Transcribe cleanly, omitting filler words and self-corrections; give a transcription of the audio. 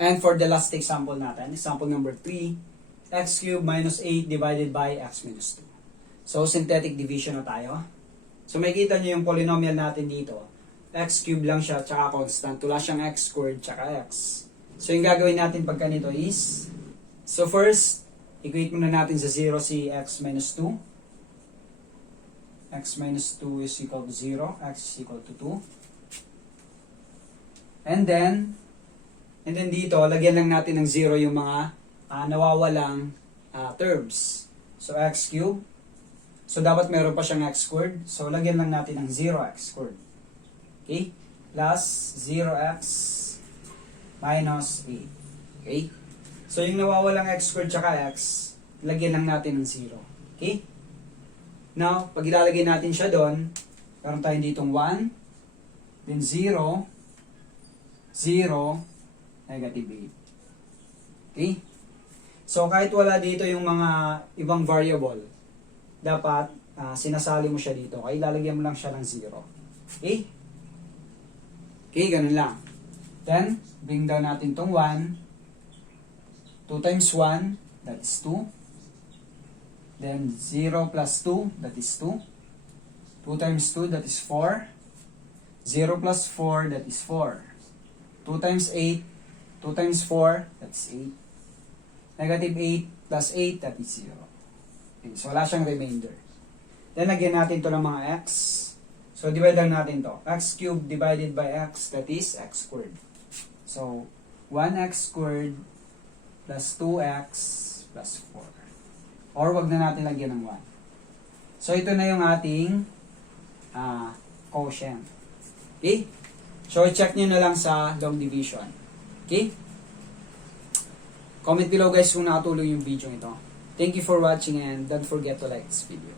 And for the last example natin, example number 3, x cubed minus 8 divided by x minus 2. So, synthetic division na tayo. So, makikita nyo yung polynomial natin dito. X cubed lang siya, tsaka constant. Wala siyang x squared, tsaka x. So, yung gagawin natin pagka nito is, so first, equate muna natin sa 0 si x minus 2. X minus 2 is equal to 0. X is equal to 2. And then dito, lagyan lang natin ng 0 yung mga nawawalang terms. So, x cubed. So, dapat meron pa siyang x squared. So, lagyan lang natin ng 0x squared. Okay? Plus 0x minus 8. Okay? So, yung nawawalang x squared tsaka x, lagyan lang natin ng 0. Okay? Now, pag ilalagay natin siya doon, meron tayong ditong 1, then 0, 0, negative 8. Okay? So, kahit wala dito yung mga ibang variable, dapat sinasali mo siya dito. Okay? Ilalagyan mo lang siya ng 0. Okay? Okay, ganun lang. Then, bring down natin tong 1. 2 times 1, that is 2. Then 0 plus 2, that is 2. 2 times 2, that is 4. 0 plus 4, that is 4. 2 times 8, 2 times 4, that's 8. Negative 8 plus 8, that is 0. Okay, so wala siyang remainder. Then lagyan natin to ng mga x. So divide lang natin to. X cubed divided by x, that is x squared. So 1x squared plus 2x plus 4. Or wag na natin lagyan ng 1. So, ito na yung ating quotient. Okay? So, check nyo na lang sa long division. Okay? Comment below guys kung nakatulong yung video ito. Thank you for watching and don't forget to like this video.